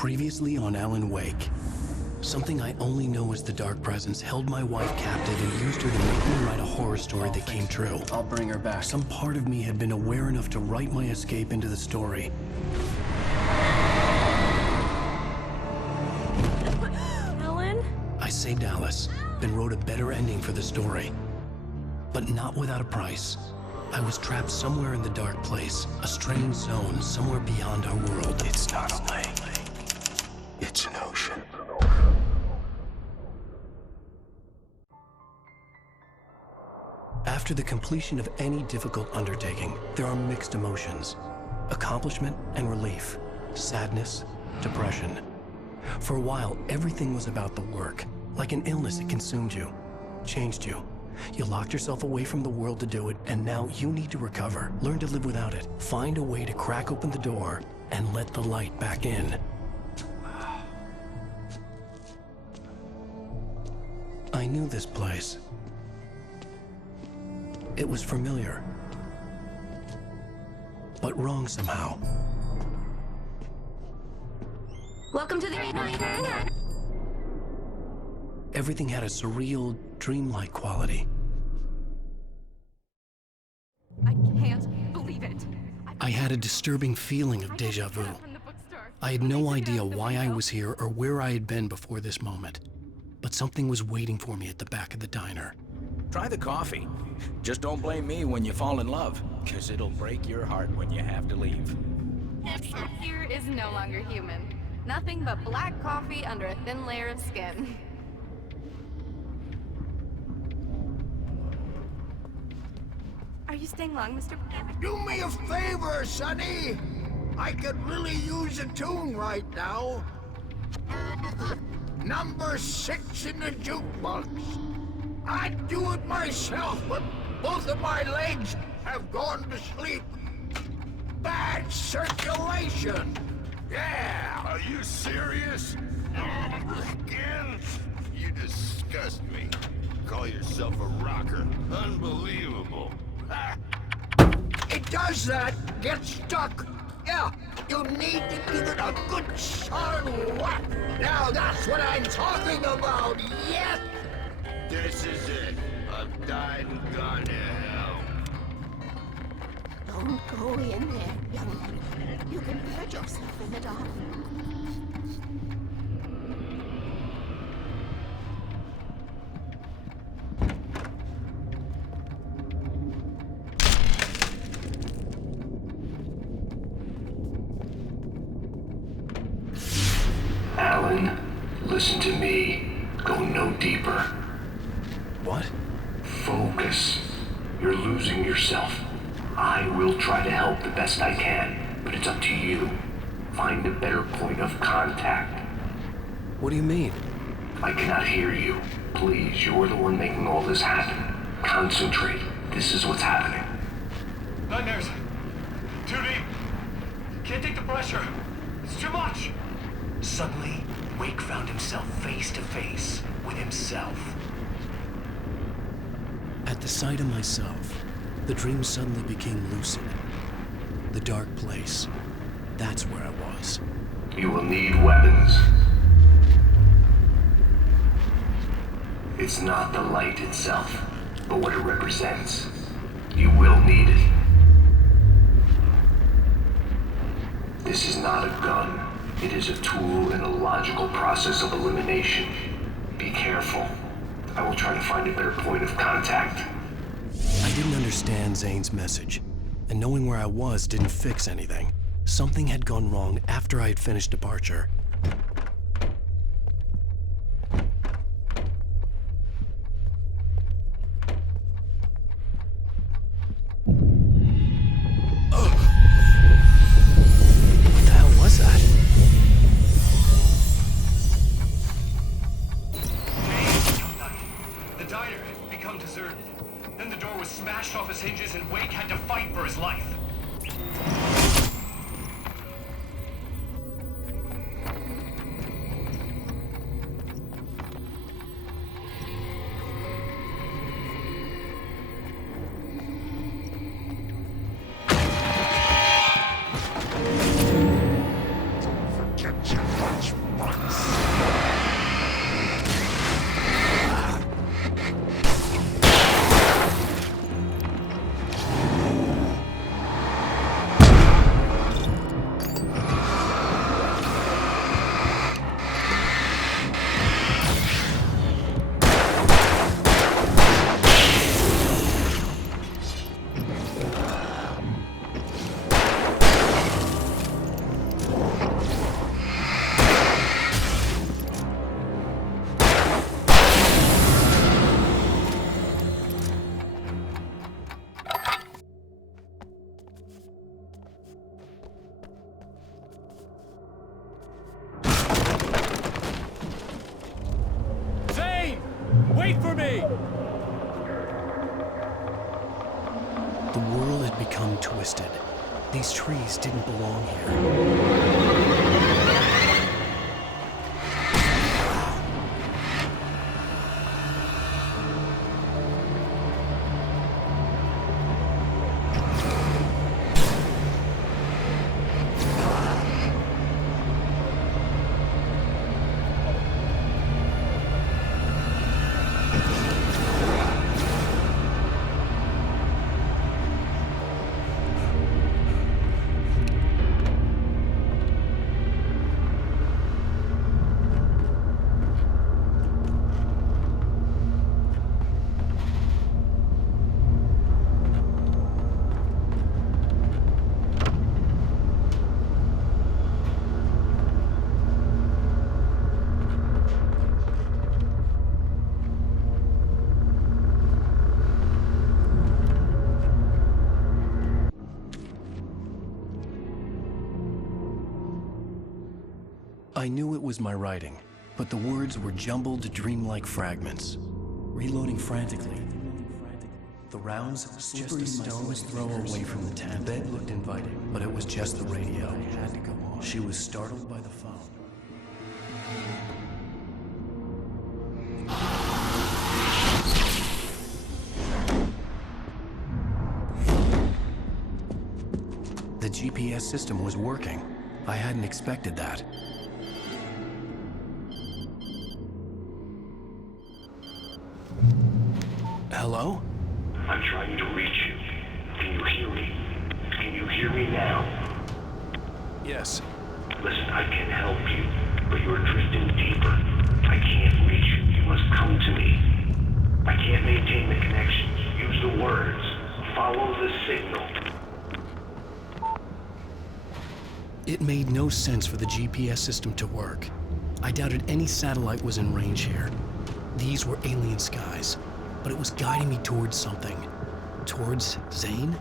Previously on Alan Wake. Something I only know as the Dark Presence held my wife captive and used her to make me write a horror story that came true. I'll bring her back. Some part of me had been aware enough to write my escape into the story. Alan? I saved Alice, then wrote a better ending for the story. But not without a price. I was trapped somewhere in the dark place, a strange zone somewhere beyond our world. It's not a lake. It's an ocean. After the completion of any difficult undertaking, there are mixed emotions. Accomplishment and relief. Sadness, depression. For a while, everything was about the work. Like an illness, it consumed you, changed you. You locked yourself away from the world to do it, and now you need to recover. Learn to live without it. Find a way to crack open the door and let the light back in. I knew this place. It was familiar, but wrong somehow. Welcome to the... Everything had a surreal, dreamlike quality. I can't believe it. I had a disturbing feeling of déjà vu. I had no idea why I was here or where I had been before this moment. But something was waiting for me at the back of the diner. Try the coffee. Just don't blame me when you fall in love, because it'll break your heart when you have to leave. Here is no longer human. Nothing but black coffee under a thin layer of skin. Are you staying long, Mr. Do me a favor, Sonny. I could really use a tune right now. Number 6 in the jukebox. I'd do it myself, but both of my legs have gone to sleep. Bad circulation. Yeah, are you serious? Again? You disgust me. Call yourself a rocker. Unbelievable. It does that. Get stuck. Yeah, you need to give it a good solid whack. Now that's what I'm talking about, yes! This is it. I've died and gone to hell. Don't go in there, young man. You can hurt yourself in the dark. Alan, listen to me. Go no deeper. What? Focus. You're losing yourself. I will try to help the best I can, but it's up to you. Find a better point of contact. What do you mean? I cannot hear you. Please, you're the one making all this happen. Concentrate. This is what's happening. Nightmares. Too deep. Can't take the pressure. It's too much. Suddenly, Wake found himself face to face with himself. At the sight of myself, the dream suddenly became lucid. The dark place. That's where I was. You will need weapons. It's not the light itself, but what it represents. You will need it. This is not a gun. It is a tool in a logical process of elimination. Be careful. I will try to find a better point of contact. I didn't understand Zane's message, and knowing where I was didn't fix anything. Something had gone wrong after I had finished departure. What the hell was that? The diner had become deserted. Then the door was smashed off his hinges and Wake had to fight for his life. Wait for me! The world had become twisted. These trees didn't belong here. I knew it was my writing, but the words were jumbled, dreamlike fragments. Reloading frantically. The rounds, slippery stone's throw away from the tent. The bed looked inviting, but it was just the radio. It had to go on. She was startled by the phone. The GPS system was working. I hadn't expected that. Hello? I'm trying to reach you. Can you hear me? Can you hear me now? Yes. Listen, I can help you, but you're drifting deeper. I can't reach you. You must come to me. I can't maintain the connection. Use the words. Follow the signal. It made no sense for the GPS system to work. I doubted any satellite was in range here. These were alien skies, but it was guiding me towards something. Towards Zane?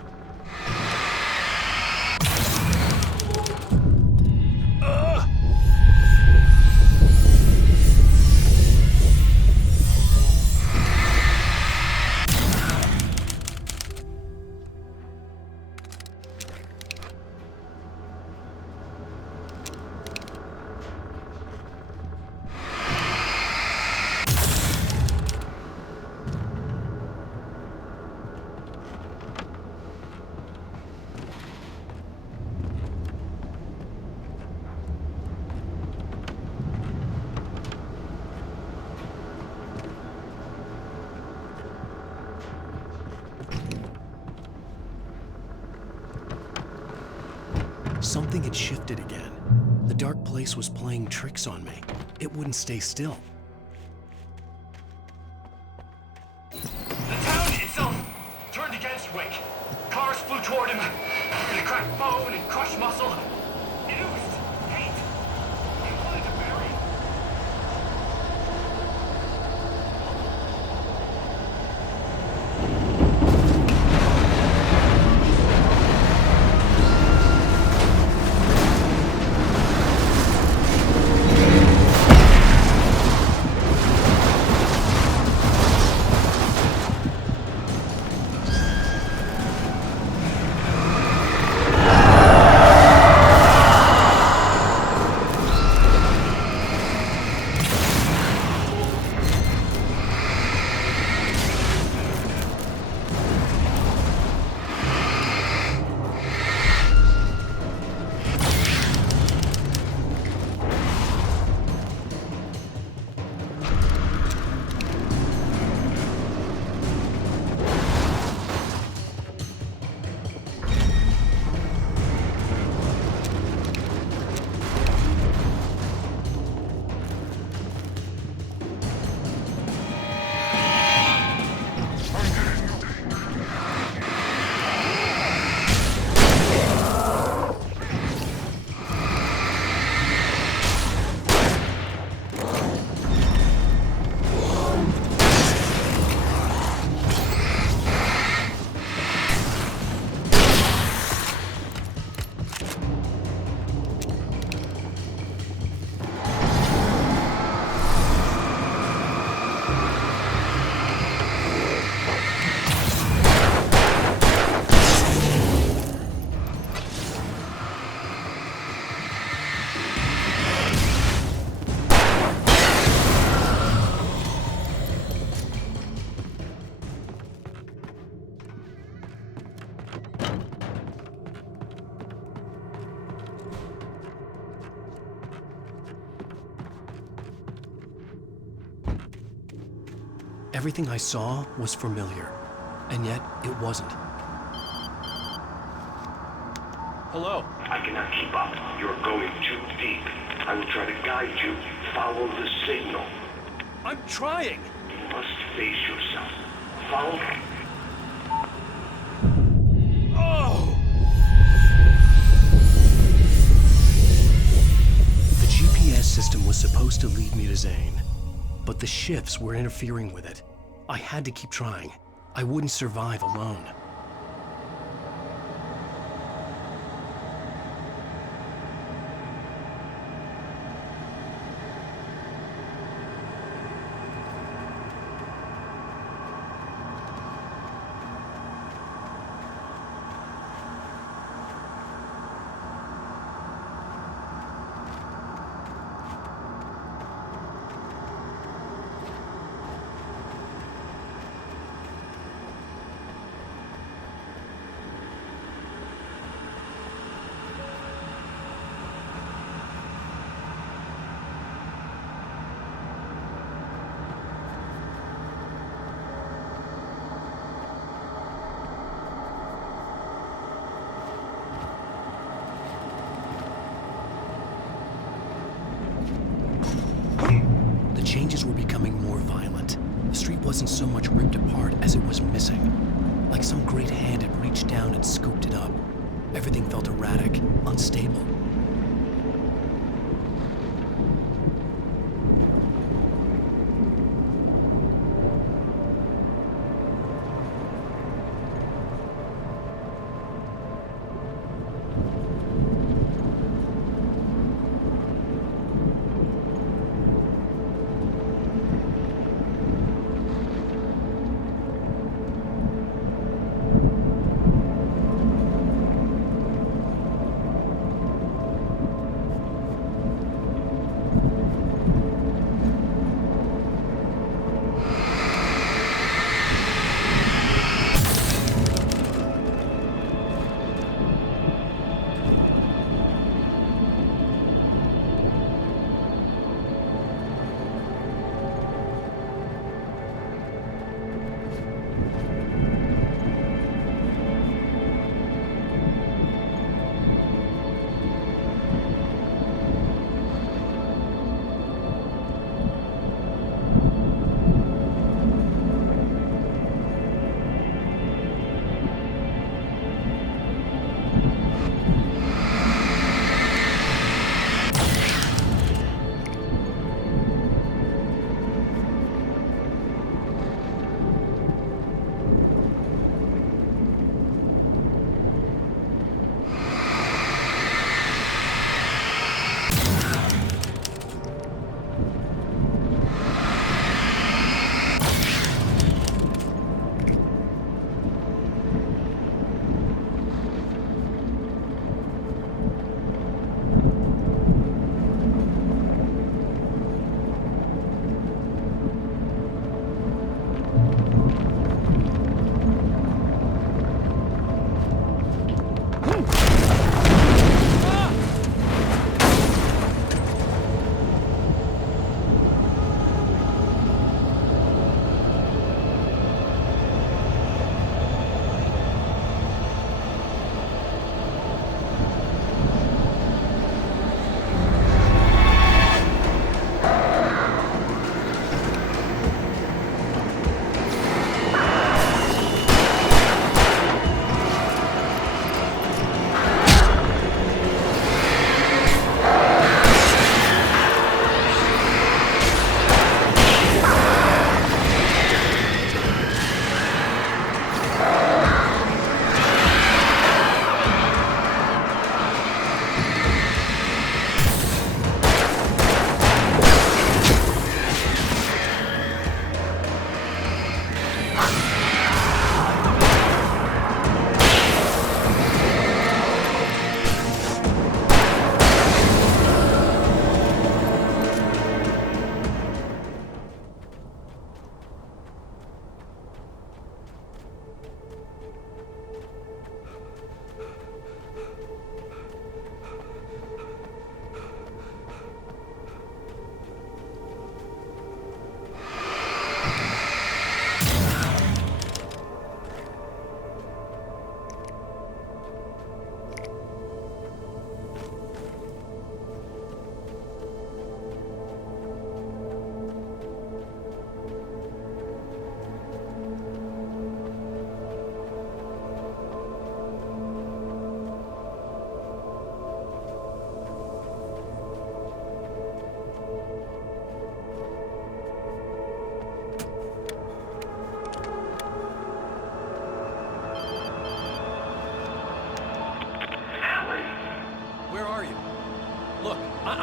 Something had shifted again. The dark place was playing tricks on me. It wouldn't stay still. The town itself turned against Wake. Cars flew toward him. He cracked bone and crushed muscle. It oozed hate. He wanted to bury him. Everything I saw was familiar, and yet it wasn't. Hello. I cannot keep up. You're going too deep. I will try to guide you. Follow the signal. I'm trying. You must face yourself. Follow me. Oh! The GPS system was supposed to lead me to Zane, but the shifts were interfering with it. I had to keep trying. I wouldn't survive alone. The changes were becoming more violent. The street wasn't so much ripped apart as it was missing. Like some great hand had reached down and scooped it up. Everything felt erratic, unstable.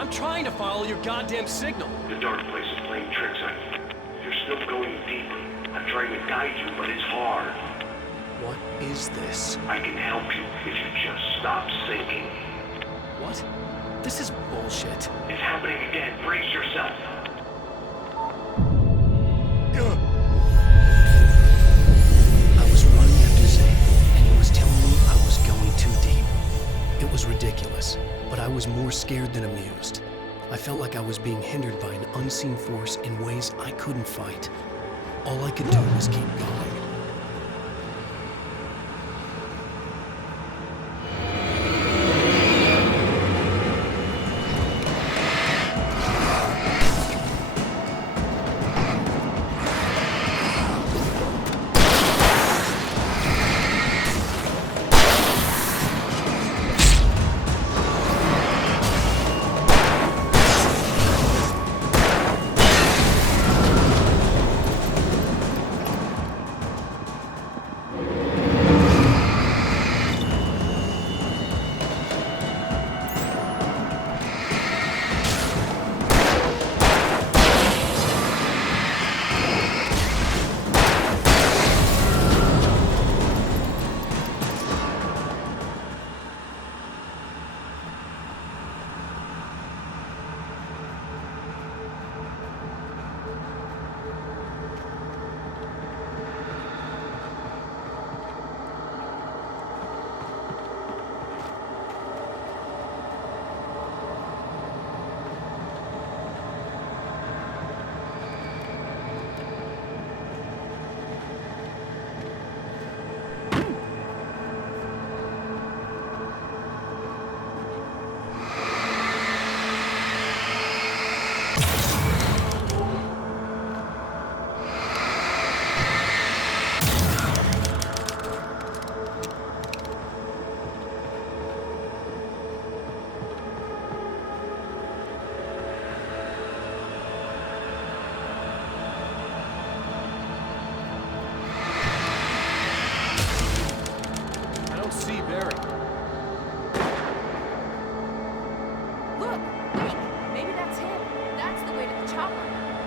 I'm trying to follow your goddamn signal. The dark place is playing tricks on you. You're still going deeper. I'm trying to guide you, but it's hard. What is this? I can help you if you just stop sinking. What? This is bullshit. It's happening again. Brace yourself. I was running after Zane, and he was telling me I was going too deep. It was ridiculous, but I was more scared than amused. I felt like I was being hindered by an unseen force in ways I couldn't fight. All I could do was keep going.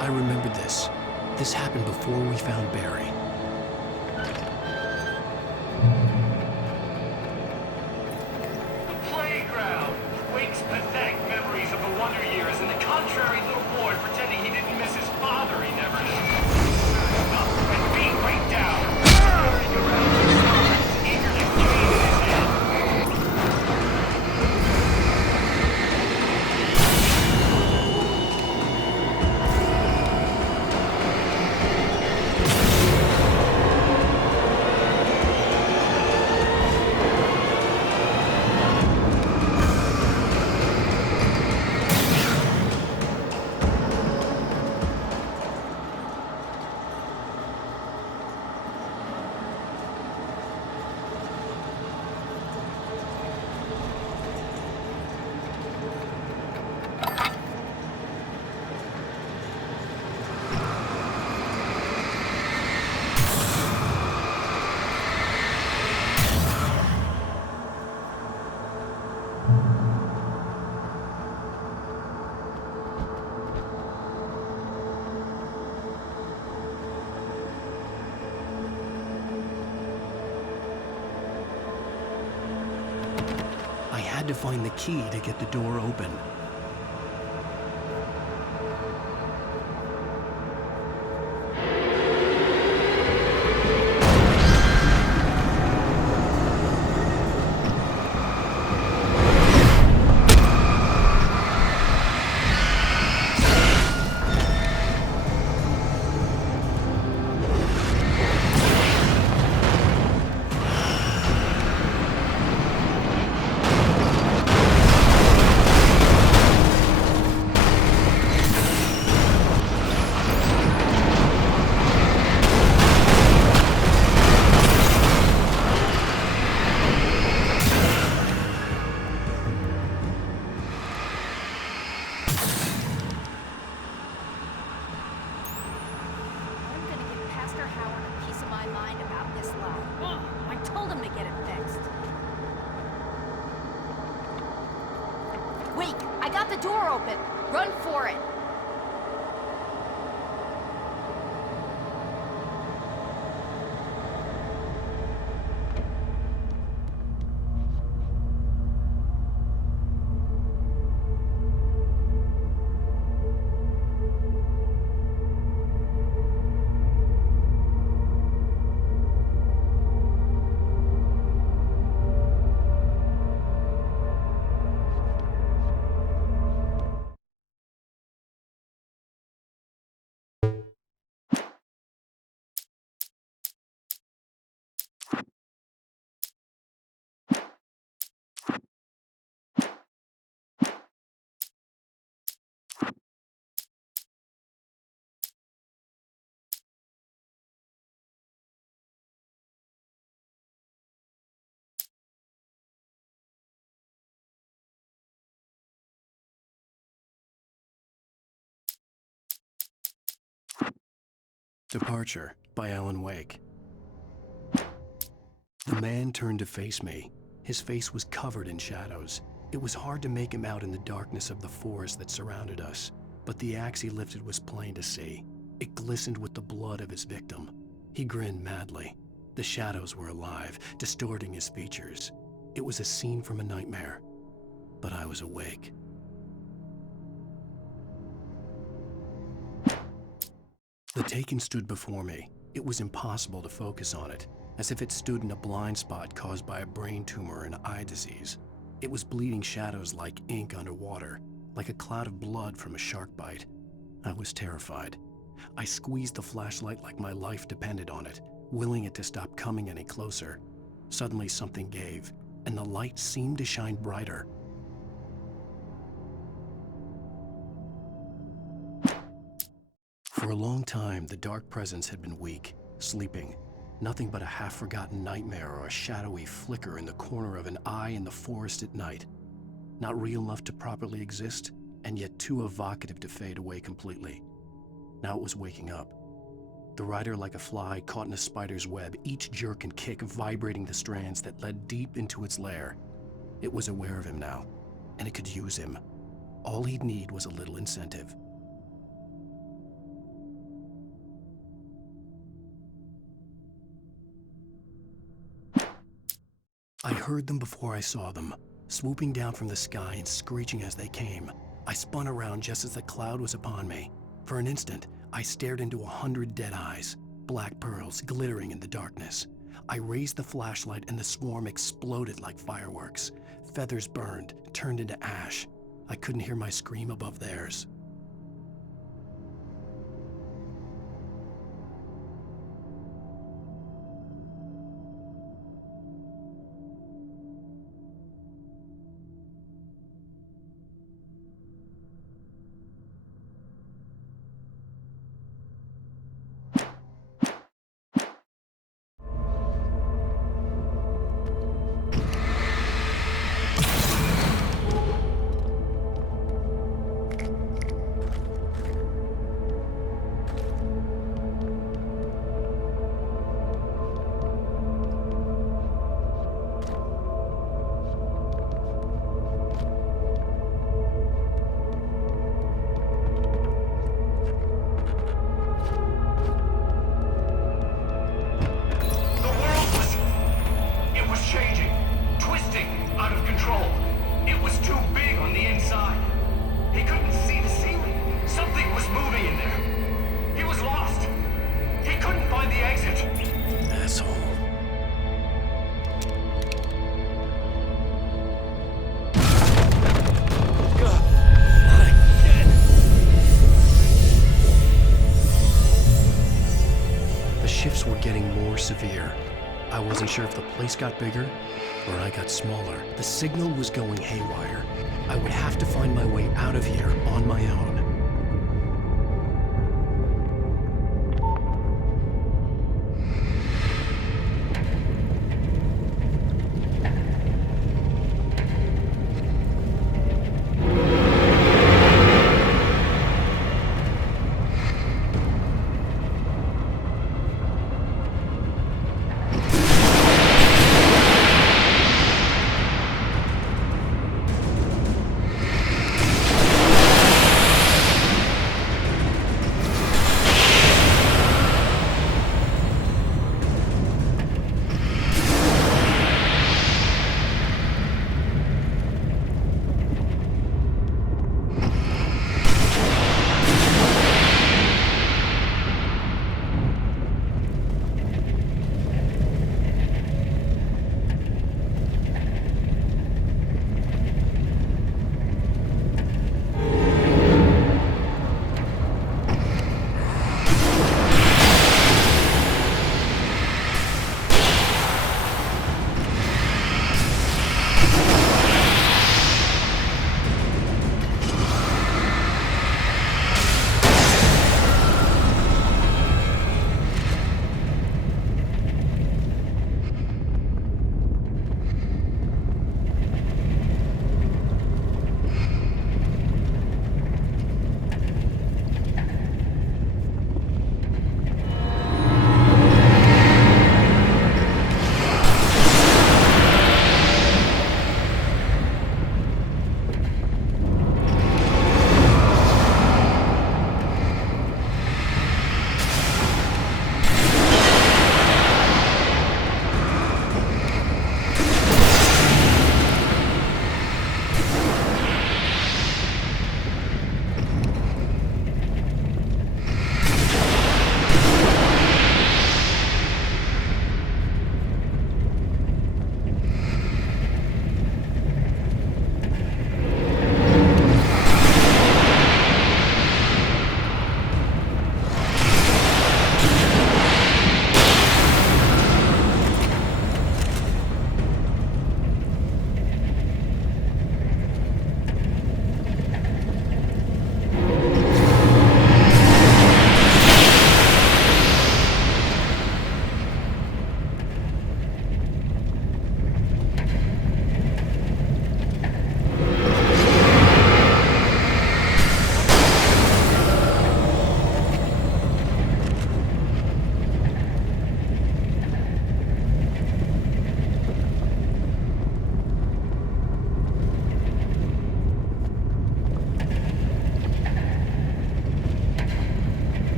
I remembered this. This happened before we found Barry. The playground! Wake's pathetic memories of the Wonder Years and the contrary little boy pretending he didn't miss his father he never knew. Up and beat right down, scurrying around his arms, eager to gain in his head. I had to find the key to get the door open. door open. Run for it. Departure by Alan Wake. The man turned to face me. His face was covered in shadows. It was hard to make him out in the darkness of the forest that surrounded us, but the axe he lifted was plain to see. It glistened with the blood of his victim. He grinned madly. The shadows were alive, distorting his features. It was a scene from a nightmare, but I was awake. The Taken stood before me. It was impossible to focus on it, as if it stood in a blind spot caused by a brain tumor and eye disease. It was bleeding shadows like ink underwater, like a cloud of blood from a shark bite. I was terrified. I squeezed the flashlight like my life depended on it, willing it to stop coming any closer. Suddenly something gave, and the light seemed to shine brighter. For a long time, the dark presence had been weak, sleeping. Nothing but a half-forgotten nightmare or a shadowy flicker in the corner of an eye in the forest at night. Not real enough to properly exist, and yet too evocative to fade away completely. Now it was waking up. The rider like a fly caught in a spider's web, each jerk and kick vibrating the strands that led deep into its lair. It was aware of him now, and it could use him. All he'd need was a little incentive. I heard them before I saw them, swooping down from the sky and screeching as they came. I spun around just as the cloud was upon me. For an instant, I stared into 100 dead eyes, black pearls glittering in the darkness. I raised the flashlight and the swarm exploded like fireworks. Feathers burned, turned into ash. I couldn't hear my scream above theirs. Shifts were getting more severe. I wasn't sure if the place got bigger or I got smaller. The signal was going haywire. I would have to find my way out of here on my own.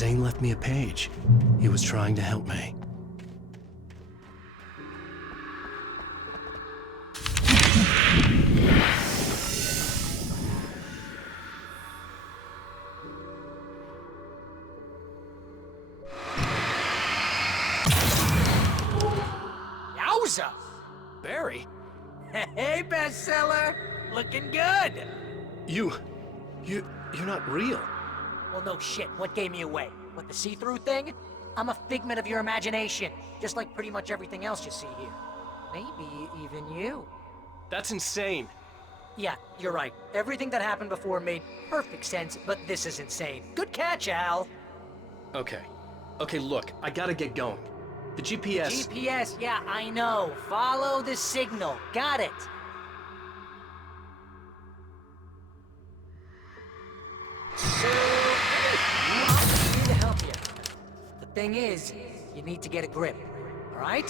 Zane left me a page. He was trying to help me. Yowza! Barry? Hey, bestseller! Looking good! You're not real. Well, no shit. What gave me away? What, the see-through thing? I'm a figment of your imagination, just like pretty much everything else you see here. Maybe even you. That's insane. Yeah, you're right. Everything that happened before made perfect sense, but this is insane. Good catch, Al. Okay. Okay, look, I gotta get going. The GPS... GPS, yeah, I know. Follow the signal. Got it. So, I'm here to help you. The thing is, you need to get a grip, all right?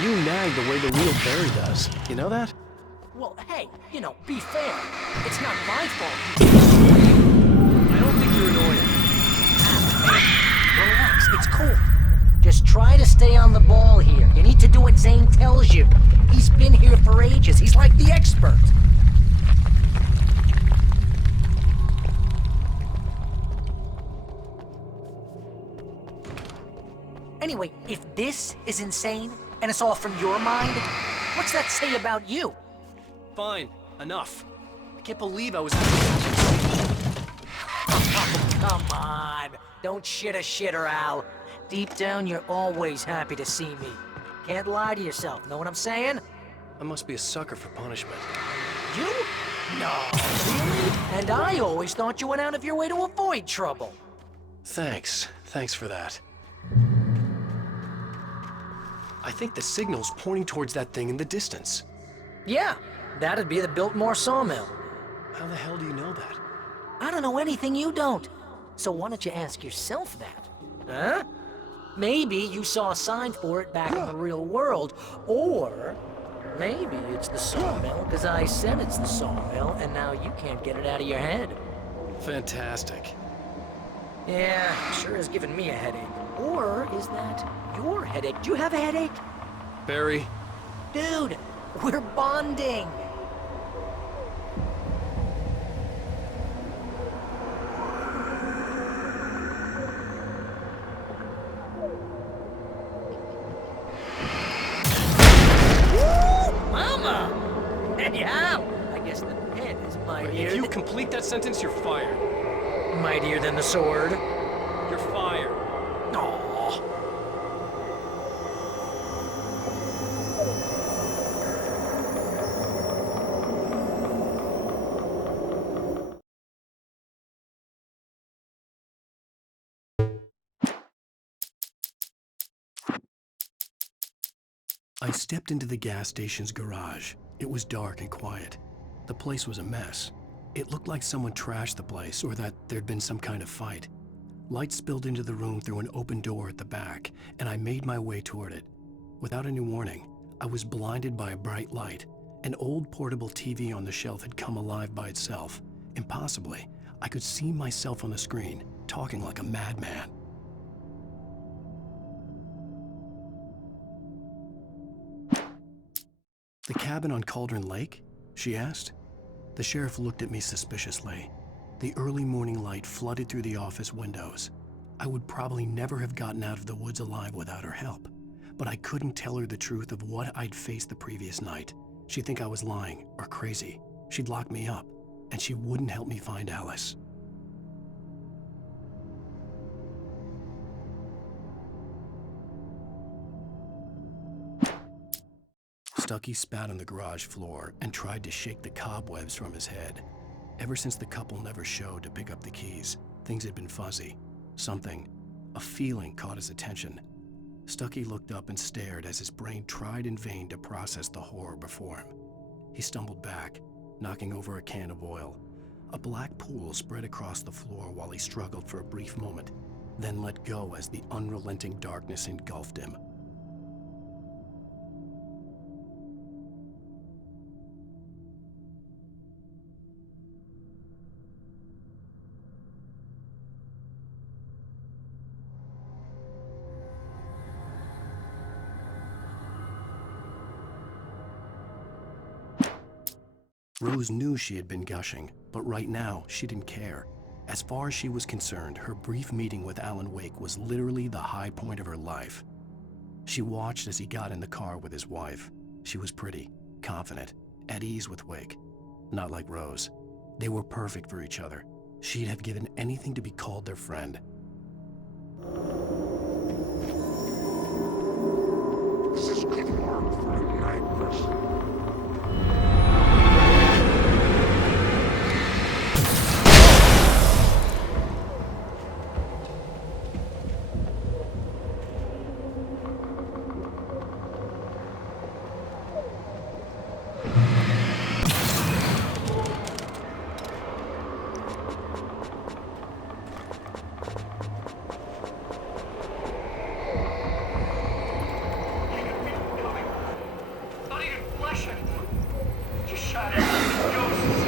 You nag the way the real Barry does. You know that? Well, hey, you know, be fair. It's not my fault. I don't think you're annoying. Relax, it's cool. Just try to stay on the ball here. You need to do what Zane tells you. He's been here for ages. He's like the expert. Anyway, if this is insane, and it's all from your mind, what's that say about you? Fine. Enough. I can't believe I was... Oh, come on. Don't shit a shitter, Al. Deep down, you're always happy to see me. Can't lie to yourself, know what I'm saying? I must be a sucker for punishment. You? No, really? And I always thought you went out of your way to avoid trouble. Thanks. Thanks for that. I think the signal's pointing towards that thing in the distance. Yeah, that'd be the Biltmore sawmill. How the hell do you know that? I don't know anything you don't. So why don't you ask yourself that? Huh? Maybe you saw a sign for it back in the real world, or maybe it's the sawmill because I said it's the sawmill and now you can't get it out of your head. Fantastic. Yeah, sure is giving me a headache. Or is that your headache? Do you have a headache? Barry? Dude, we're bonding. Mama! Yeah, I guess the pen is mightier. If you complete that sentence, you're fired. Mightier than the sword. You're fired. Aww. I stepped into the gas station's garage. It was dark and quiet. The place was a mess. It looked like someone trashed the place or that there'd been some kind of fight. Light spilled into the room through an open door at the back, and I made my way toward it. Without any warning, I was blinded by a bright light. An old portable TV on the shelf had come alive by itself. Impossibly, I could see myself on the screen, talking like a madman. The cabin on Cauldron Lake? She asked. The sheriff looked at me suspiciously. The early morning light flooded through the office windows. I would probably never have gotten out of the woods alive without her help, but I couldn't tell her the truth of what I'd faced the previous night. She'd think I was lying or crazy. She'd lock me up, and she wouldn't help me find Alice. Stucky spat on the garage floor and tried to shake the cobwebs from his head. Ever since the couple never showed to pick up the keys, things had been fuzzy. Something, a feeling caught his attention. Stucky looked up and stared as his brain tried in vain to process the horror before him. He stumbled back, knocking over a can of oil. A black pool spread across the floor while he struggled for a brief moment, then let go as the unrelenting darkness engulfed him. Rose knew she had been gushing, but right now she didn't care. As far as she was concerned, her brief meeting with Alan Wake was literally the high point of her life. She watched as he got in the car with his wife. She was pretty, confident, at ease with Wake. Not like Rose. They were perfect for each other. She'd have given anything to be called their friend. This is good mark for a night person. Not even flesh anymore. Just shadows and ghosts.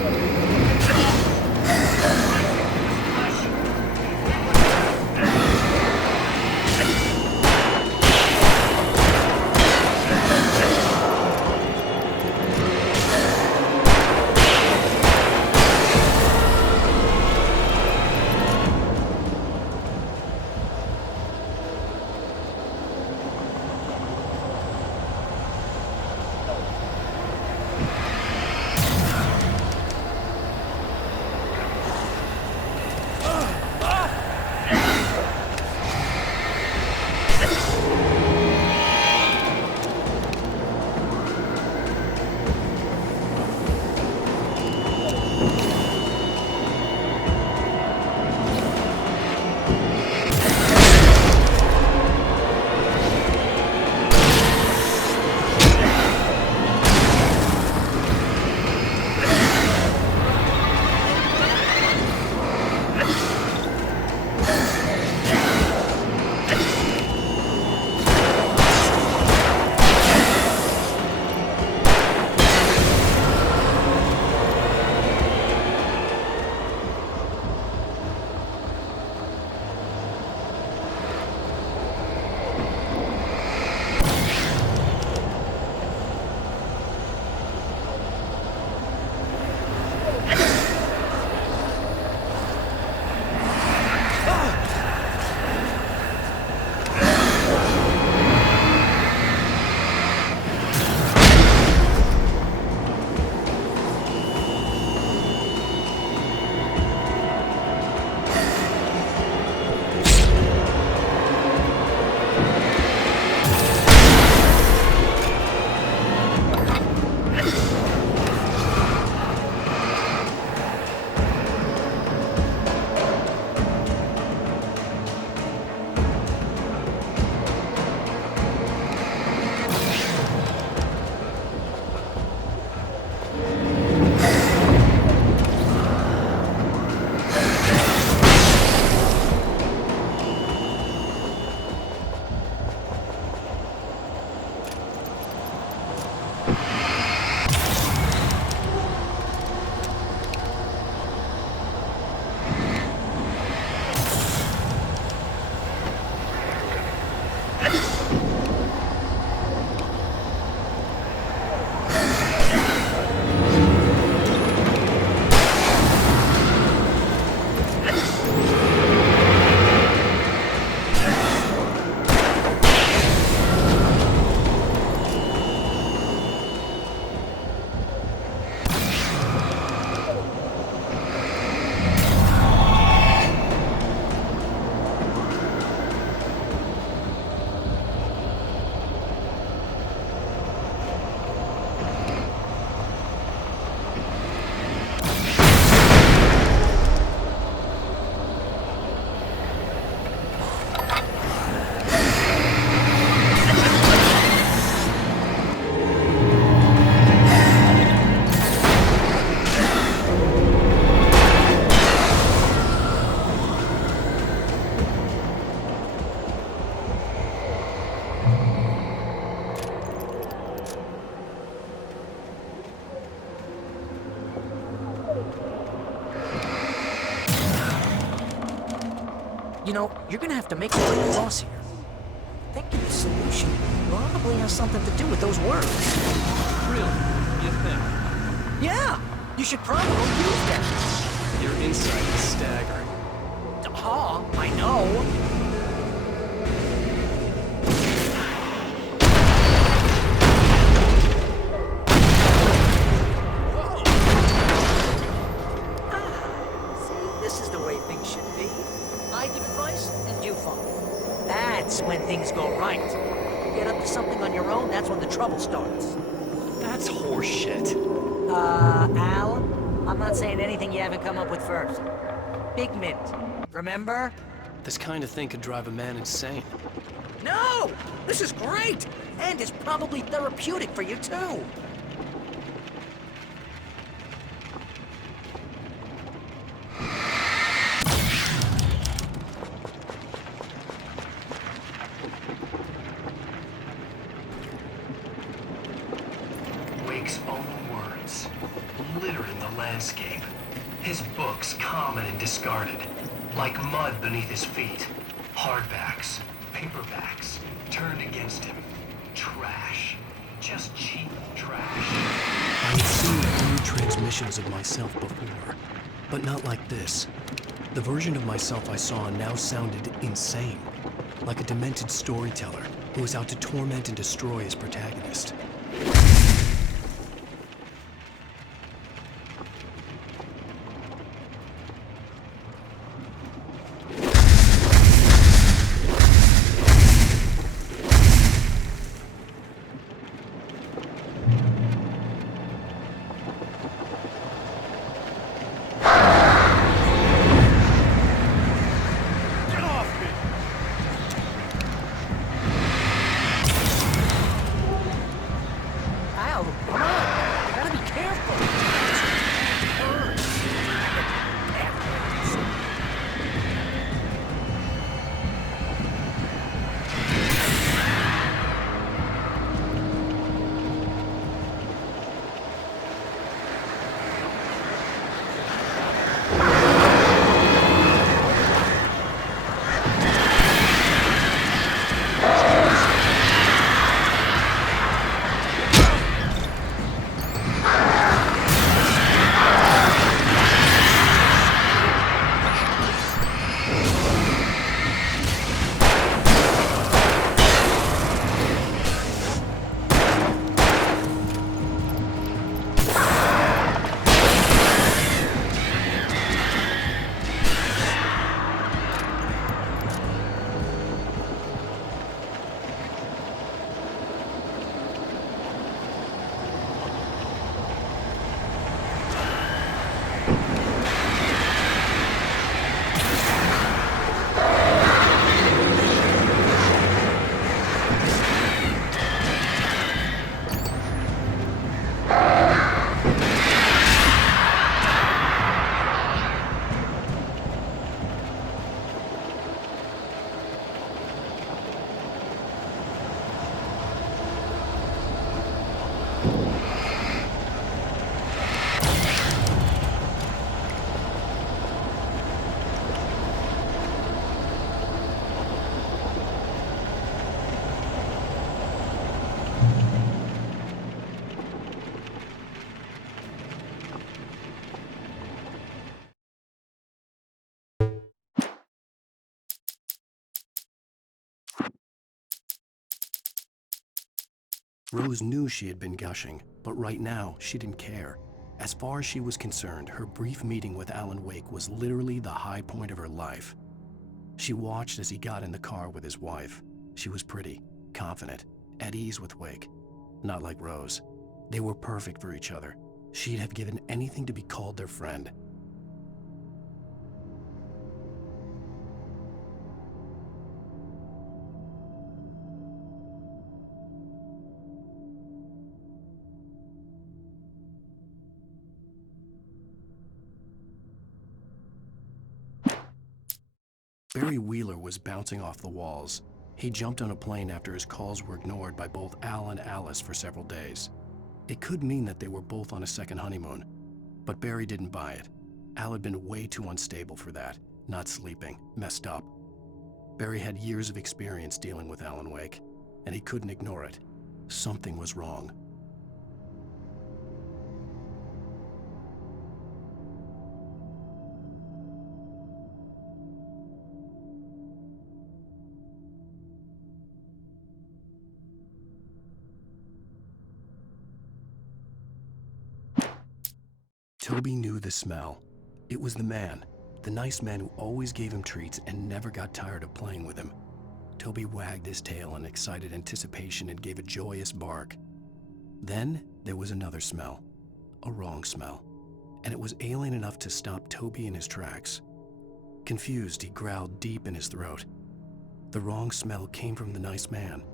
You know, you're gonna have to make your way across here. I think the solution probably has something to do with those words. Really? You think? Yeah! You should probably use them. Your insight is staggering. Oh, I know. See, this is the way things should be. I give advice, and you follow. That's when things go right. Get up to something on your own, that's when the trouble starts. That's horseshit. Al, I'm not saying anything you haven't come up with first. Big Mint, remember? This kind of thing could drive a man insane. No! This is great! And it's probably therapeutic for you, too. Wake's own words, littering the landscape. His books common and discarded, like mud beneath his feet. Hardbacks, paperbacks, turned against him. Trash. Just cheap trash. I had seen early transmissions of myself before, but not like this. The version of myself I saw now sounded insane, like a demented storyteller who was out to torment and destroy his protagonist. Al, come on! You gotta be careful! Rose knew she had been gushing, but right now, she didn't care. As far as she was concerned, her brief meeting with Alan Wake was literally the high point of her life. She watched as he got in the car with his wife. She was pretty, confident, at ease with Wake. Not like Rose. They were perfect for each other. She'd have given anything to be called their friend. Barry Wheeler was bouncing off the walls. He jumped on a plane after his calls were ignored by both Al and Alice for several days. It could mean that they were both on a second honeymoon, but Barry didn't buy it. Al had been way too unstable for that, not sleeping, messed up. Barry had years of experience dealing with Alan Wake, and he couldn't ignore it. Something was wrong. Toby knew the smell. It was the man, the nice man who always gave him treats and never got tired of playing with him. Toby wagged his tail in excited anticipation and gave a joyous bark. Then there was another smell, a wrong smell, and it was alien enough to stop Toby in his tracks. Confused, he growled deep in his throat. The wrong smell came from the nice man.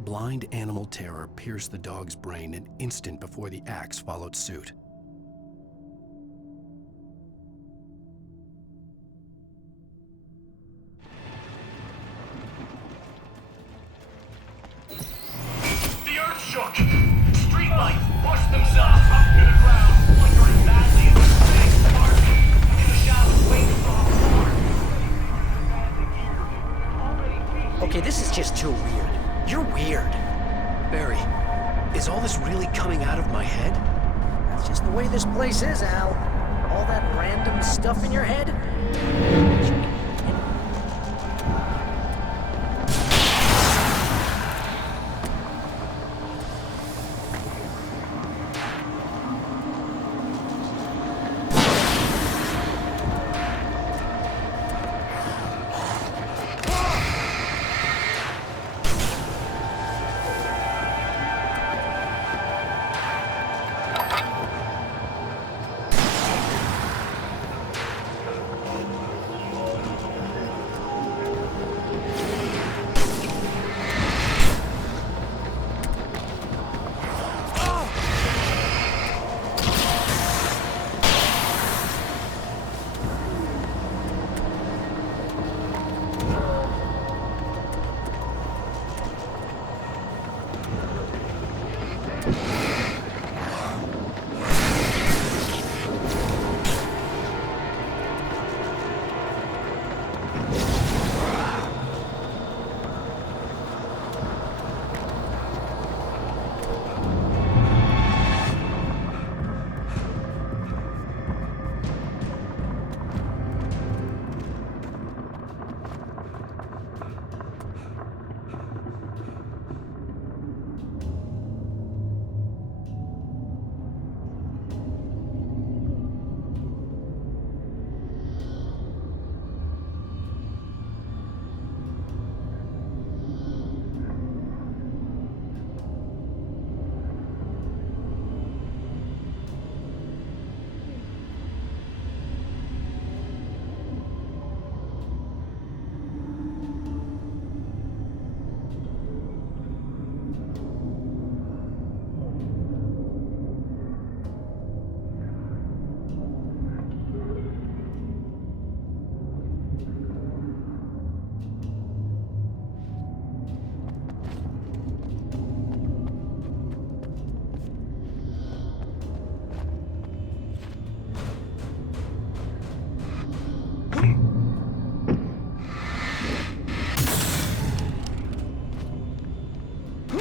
Blind animal terror pierced the dog's brain an instant before the axe followed suit. The earth shook. Streetlights pushed themselves up to the ground, flickering badly as the big spark. In the shadows, Wake saw Okay, this is just too weird. You're weird. Barry, is all this really coming out of my head? That's just the way this place is, Al. All that random stuff in your head.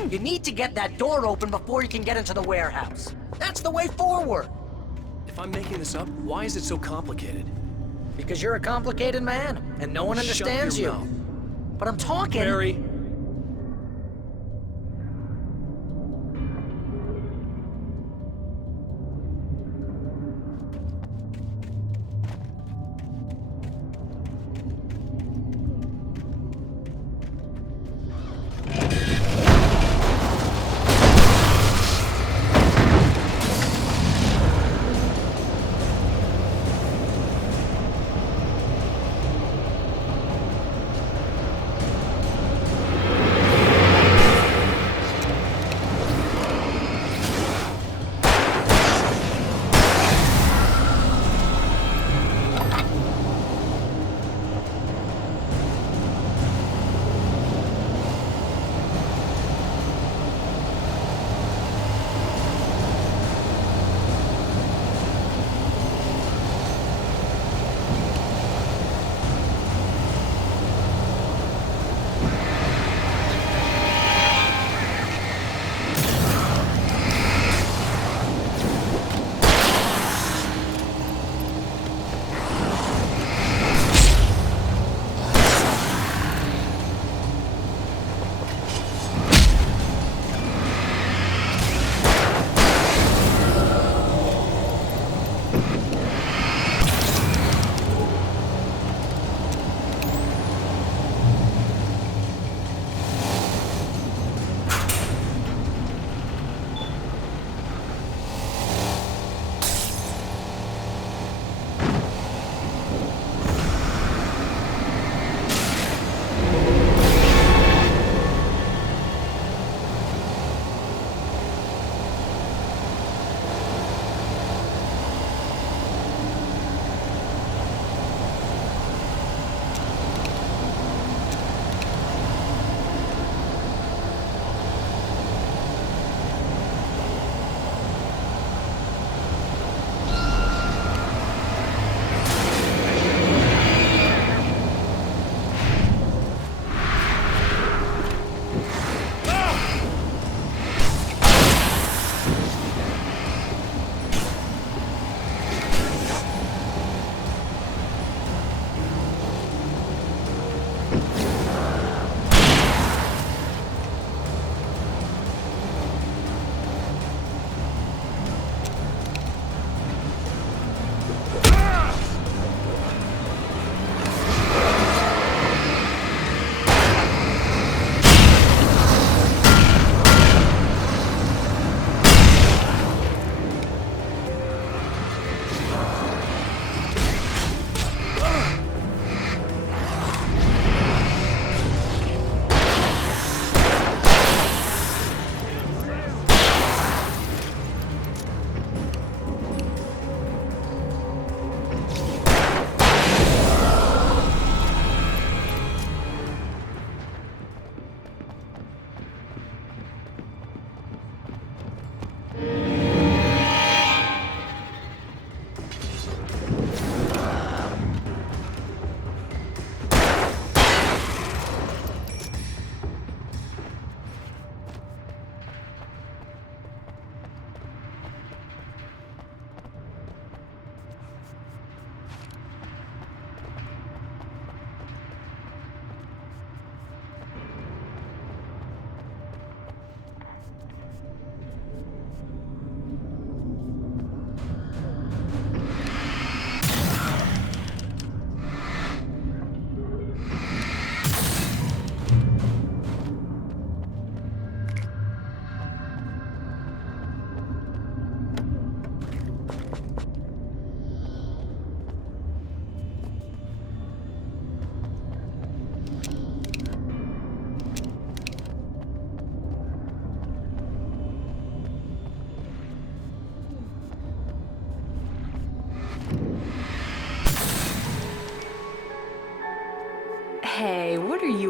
You need to get that door open before you can get into the warehouse. That's the way forward. If I'm making this up, why is it so complicated? Because you're a complicated man, and no one understands Shut your you. mouth. But I'm talking. Barry.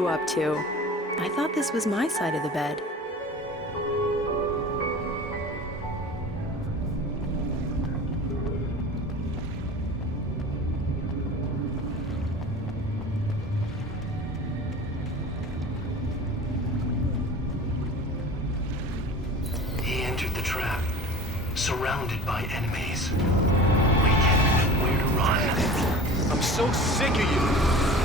you up to? I thought this was my side of the bed. He entered the trap, surrounded by enemies. We didn't know where to run. I'm so sick of you.